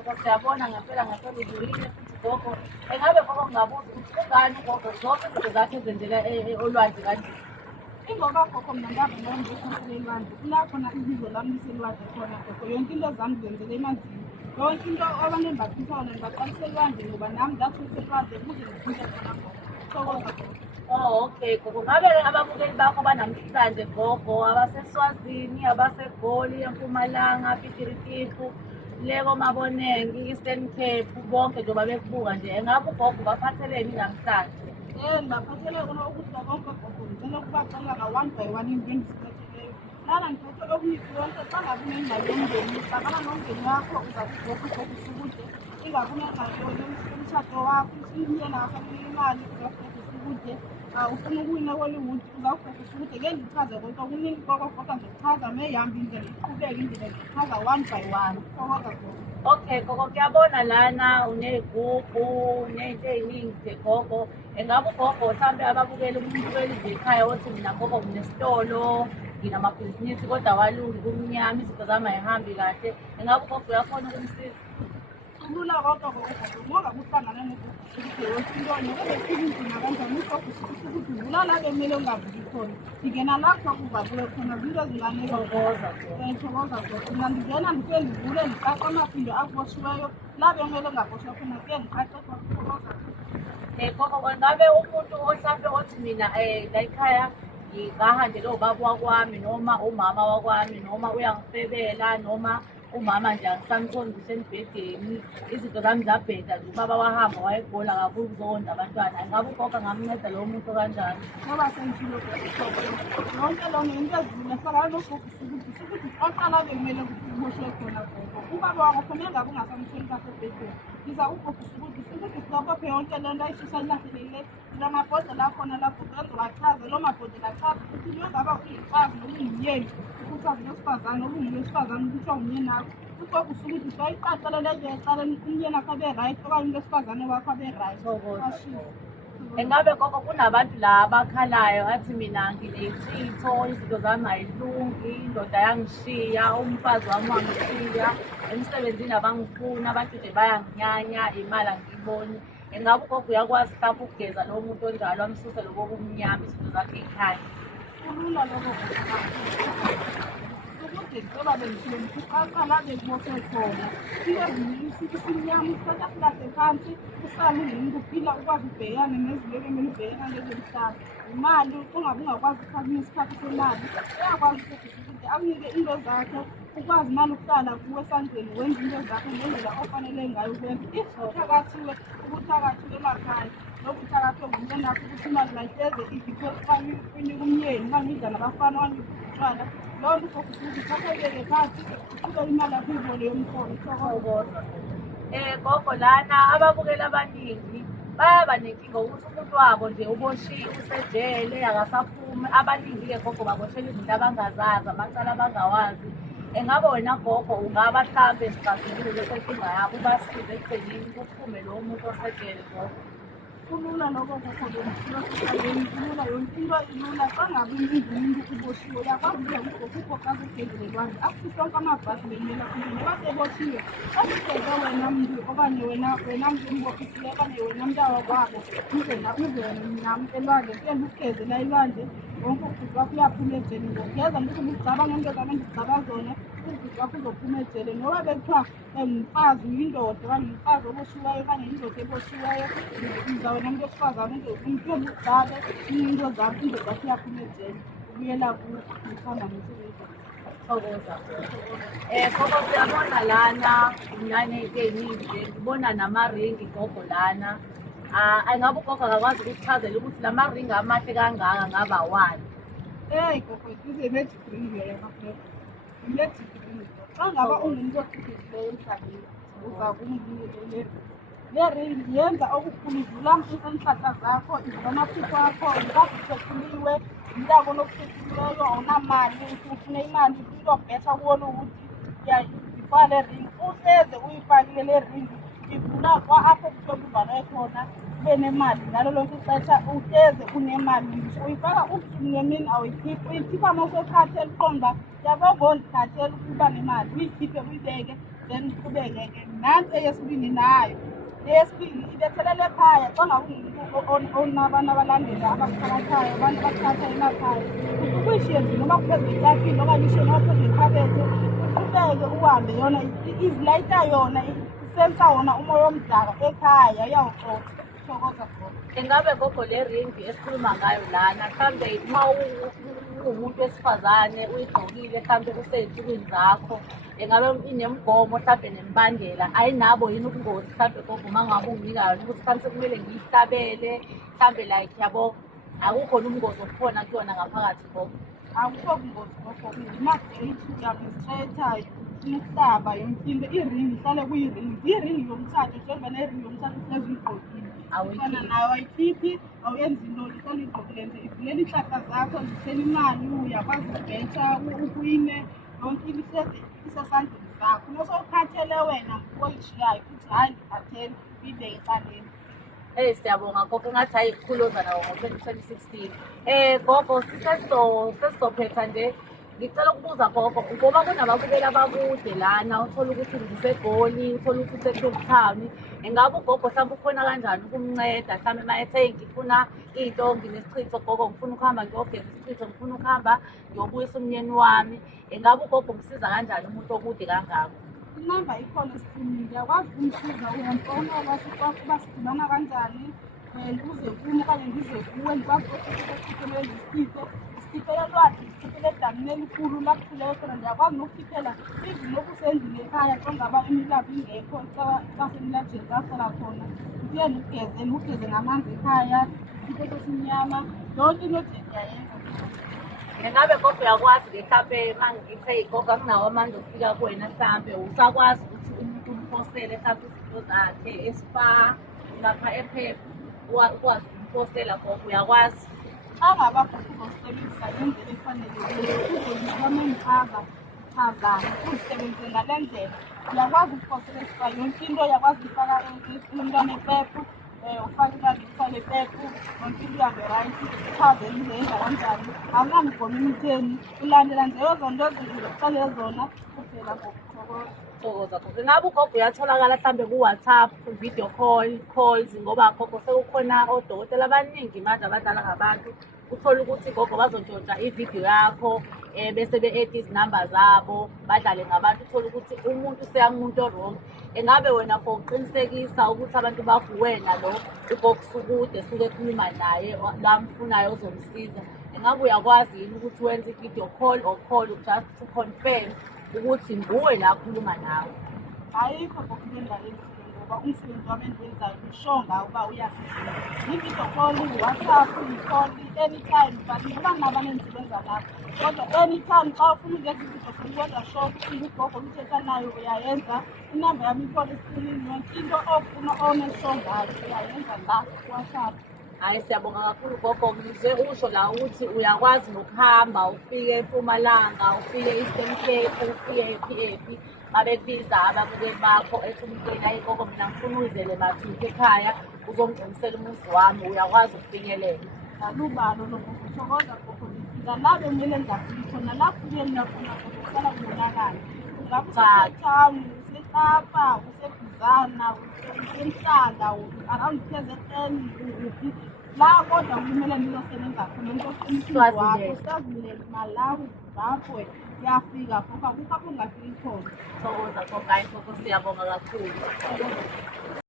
gogo siyabona ngempela udlulile futhi gogo. Engabe gogo ngingabuza ukuthi kungani gogo zonke izinto zakhe ezenzeka olwandle kanje? Ingoba gogo mina ngabona ngizokhosela elwandle kula khona ibizo lami liselwandle khona gogo yonke into zami zenzele emanzini yonke into abantu engibathisa yona ngibaqalisa elwandle ngoba nami ngathutha elwandle kuze ngithinte khona gogo sokoza gogo. Oh, okay gogo. Ngabe-ke ababukeli bakho banamhlanje gogo abaseSwazini, abaseGoli, eMpumalanga, Pitiritifu, Leko Maboneng, Eastern Cape bonke njengoba bekubuka nje. Engabe ugogo baphatheleni namhlanje? Ngibaphathele khona ukuthi bonke gogo ngicela ukubacela one by one into engiziphetheleyo. Lana ngiphethe okuyikho yonke xa ngabe unemali yomndeni uhlangana nomndeni wakho uzakugogo ugogo usukude ingabe unemali yomshado wakho umyeni akasakunika imali uzakugogo usukude ufuna ukuwina Hollywood uzawugogo usukude ke ngichaze konke kuningi gogo kodwa ngizochaza meyihamba indlela iqhubeke indlela ngizochaza one by one sokoza gogo. Okay gogo, kuyabona lana uney'gubhu ney'nto ey'ningi gogo. Engabe ugogo mhlampe ababukeli umuntu welizwe ekhaya othi mina gogo nginesitolo nginamabhizinisi kodwa walungi kumnyama izinto zami ayihambi kahle, engabe ugogo uyakhona ukumsiza? Kulula kodwa gogo ngoba kuhlangana nokuthi yonke into nokubefika inzima kanjani ugogo ukuthi uvula la bekumele ungavuli khona ngingena lapho kuvaliwe khona zinto Thokoza gogo. thokoza gogo mina ngingena ndifike ndivule ndiqaqa amafindo aboshiweyo la bekumele ungaboshwa khona kuye ndiqaqe thokoza. Gogo, ngabe umuntu ohlampe othi mina la ekhaya ngigahandele ubaba wakwami noma umama wakwami noma uyangifebela noma umama nje angisamkhoni ngisembhedeni izinto zami zabheda nje ubaba wahamba wayegula kakhulu ukuzonda abantwana, engabe ugogo angamnceda lowo muntu kanjani? Ngoba sengishilo yonke lo ngento ezivile hlangana nogogo ukuthi oqala bekumele ukuthi uboshwe khona gogo ubaba wakho khona engabe ungasamtholi kahle ebhedeni ngiza ugogo ukuthi sibophe yonke le nto ayishisa ilahlelele lamabhodlela akhona lapho ngizobachaza loo mabhodlela achaza ukuthi njengoba uyimfazi noma ungumyeni ukuthazi lwesifazane noma ungulwesifazane ukuthi umyeni wakho ugogo usukuthi uyayiqaqelela nje ecaleni umyeni wakho abe-right okanye uwesifazane wakho abe-right. Engabe gogo kunabantu la abakhalayo athi mina nginey'tshitho izinto zami ayilungi, indoda yangishiya, umfazi wami wangishiya, emsebenzini abangifuni, abantu nje bayanginyanya, imali angiyiboni. Engabe ugogo uyakwazi mhlawumpe ukugeza lowo muntu onjalo amsuse lobo kumnyama izinto zakhe ey'khaya? Kulula lokho ukuthi ngoba bengishilo ngiqaqa la bekubophe khona isimnyama usithatha silahle phansi usale ungumuntu uphila ukwazi ubhekane nezinto ekumele ubhekane lezomhlaba imali ungabe ungakwazi ukuthatha isikhathi semali uyakwazi ukuthi akunike into zakhe ukwazi mali ukuhlala kuwe esandleni wenza into zakhe ngendlela ofanele ngayo ukwenza uthakathiwe emakhaya nokuthakathwe ngumyeni wakho ukuthi imali layihleze idiphe unika umyeni mangidla nabafana wangitshwala loo nto ugogo ukuthi uthathekele phansi uqhube imali yakho uyibone yomholo Thokoza. Gogo lana ababukeli abaningi bayaba nenkinga ukuthi umuntu wabo nje uboshiwe usejele akasaphumi. Abaningi-ke gogo baboshela izinto abangazazi, amacala abangawazi. Engabe wena gogo ungaba mhlampe sixazulule senkinga yabo ubasize ekugcineni kuphume lowo muntu osejele gogo? kulula lokho gogo bengishilo kulula yonke into ilula xa ngabe umuntu uboshiwe uyakwazi ukuya ugogo ugogazi ugezele lwandle akusisonke amabhasi bekumele aphumile noba seboshiwe osugeze wena mntu okanye wena mntu umbophisile okanye wena mntawakwabo uze nam elwandle kuyela ugeze la elwandle wonke ubhuti wakho uyaphuma ejele ngogeza ndithi ngigcaba ngento zami endigcaba zona ubhuti wakho uzophuma ejele noba bekuthiwa ngumfazi uyindoda okanye umfazi oboshiweyo okanye indoda eboshiweyo uza wena muntu wesifazane umthemba ukugcabe into zakho indoda yakho iyaphuma ejele ubuyela kuhamba nesebenzi. Thokoza. Gogo siyabona lana naney'nto ey'ningi nje ngibona namaringi gogo lana. Engabe ugogo akakwazi ukukuchazela ukuthi la maringi amahle kangaka ngaba wani? Gogo ize-degree leyo ile-degree xa ngaba ungumuntu oqeqeshileyo emhlabeni uzakumle le ring yenza okukhulu ivula iinhlahla zakho ivula amaphupho akho ukwazi useculiwe umntako onokuseculiweyo awunamali ufune imali into betha kuHollywood uyayifaka le ring uhleze uyifakile le ring ivula kwa apho kusuke kuvalwe khona ube nemali ngalo lonke ixesha uhleze unemali ngisho uyifaka ubusuku nemini awuyikhiphi uyikhipha uma usokhathele uqonda yabo ngondikhathele ukuba nemali uyikhiphe uyibeke then siqhubeke-ke nansi eyesibili nayo eyesibili ibethelele ekhaya xa ngabe ungumuntu onabantu abalandela abakhathayo abantu abakhatha emakhaya ukuyishiye nje noma kuphezu kwetafile okanye ishiye noma phezu kwekhabethe uqhubeke uhambe yona izilayita yona isensa wona umoya omdaka ekhaya uyawuxoxa thokoza khona. Engabe gogo le ringi esikhuluma ngayo lana mhlambe uma uwumuntu wesifazane uyigqokile mhlambe usey'nsukwini zakho engabe inemigomo mhlambe nemibandela ayinabo yini ubungozi mhlambe gogo uma ngabe unginika yona ukuthi mhlambe sekumele ngiyihlabele mhlambe like yabo akukhona ubungozi obukhona kuyona ngaphakathi gogo? Akukho bungozi gogo ima-gate uyabe-straight-a umhlaba yonke into iringi ihlale kuyiringi yomthatho njengoba neringi yomthatho uhlezi uyigqokile fana nayo ayikhiphi awuyenzi into ihlale uyigqokile nje ivulela ihlahla zakho zisela imali uyakwazi ukubhetsha ukwine yonke into ihlezi isesandleni sakho nosowukhathele wena ngokoyishiyayo futhi hhayi ngikhathele uyibeke ecaleni. Siyabonga gogo engathi hayi kukhuluzana ngo-2016. Gogo sesizophetha nje ngicela ukubuza gogo ngoba kunababukeli abakude lana uthola ukuthi ngiseGoli uthola ukuthi useCape Town engabe ugogo mhlawumbe ukhona kanjani ukumnceda mhlawumbe uma ethe ngifuna into nginesichitho gogo ngifuna ukuhamba ngiyogeza isichitho ngifuna ukuhamba ngiyobuyisa umnyeni wami engabe ugogo msiza kanjani umuntu okude kangako? Inamba ikhona esikhulumile uyakwazi ukumsiza uyamfonela uba sidibana kanjani uze kume okanye ngize kuwe ngikwazi ukukhiphela isipho yolwadi isiphelo edamini elikhulu lakukhuleke khona ndiyakwazi nokukhiphela even nokusendlini ekhaya xa ngaba imilapho ingekho xa semilajeni zahlala khona uye nugeze ngamanzi ekhaya isipho sesimnyama yonke into nje ndiyayenza. Engabe gogo uyakwazi mhlampe uma ngithe gogo anginawo amandla okufika kuwena mhlampe usakwazi ukuthi umuntu umphosele mhlampe izinto zakhe espa lapha ephepha ukwazi ukumphosela gogo uyakwazi? Xa ngaba uzosebenzisa ngendlela efanelekileyo uzolibona chazana uzisebenzise ngale ndlela uyakwazi ukuphosela espa yonke into uyakwazi ukufaka umntwana epephu ufake imali ufake epephu yonke into ihambe right uchazele uzenza kanjani awunamgomo imitheni ulandela nje ezonto ezinto zokuxelela zona kuphela ngokuthokoza. Thokoza gogo engabe ugogo uyatholakala mhlambe ku-WhatsApp video calls ngoba gogo sekukhona odokotela abaningi manje abadlala ngabantu uthole ukuthi gogo bazontshontsha ividiyo yakho bese be-add izinamba zabo badlale ngabantu uthole ukuthi umuntu useyamuntu o-wrong engabe wena for ukuqinisekisa ukuthi abantu bakuwena lo ugogo sukude suke ekhuluma naye lamfunayo ozomsiza engabe uyakwazi yini ukuthi wenze i-video call or call just to confirm ukuthi nguwe la khuluma nawe? Ayikho kokubendayenzile ngoba umsebenzi wami endiwenzayo ngisho ngawo uba uyasiza i-video call i-WhatsApp i-call anytime but ngoba nginabani endisebenza nabo kodwa anytime xa ufuna ukwenza i-video call kodwa sho ukuthi ugogo luthetha nayo uyayenza inamba yami ikhona esikrinini yonke into ofuna onesho ngayo uyayenza la ku-WhatsApp. Hhayi siyabonga kakhulu gogo ngizwe usho la ukuthi uyakwazi nokuhamba ufike eMpumalanga ufike e-Eastern Cape ufike ephi babekubiza ababukeli bakho ethi umntweni hayi gogo mina ngifuna uyizele mathupha ekhaya uzongiqinisela umuzi wami uyakwazi ukufinyelela. Alubalo lokuthokoza gogo ngifika la bekumele ngingafiki khona la kufike ninakhona gogo kusala kubonakala ungabe useCape useKapa useBizana usemhlanga around KZN uphi la kodwa kumele nizosebenza khona into oqinisile wakho Swaziland Malawi Zimbabwe uyafika gogo akukho apho ungafiki khona. Thokoza gogo hayi gogo siyabonga kakhulu.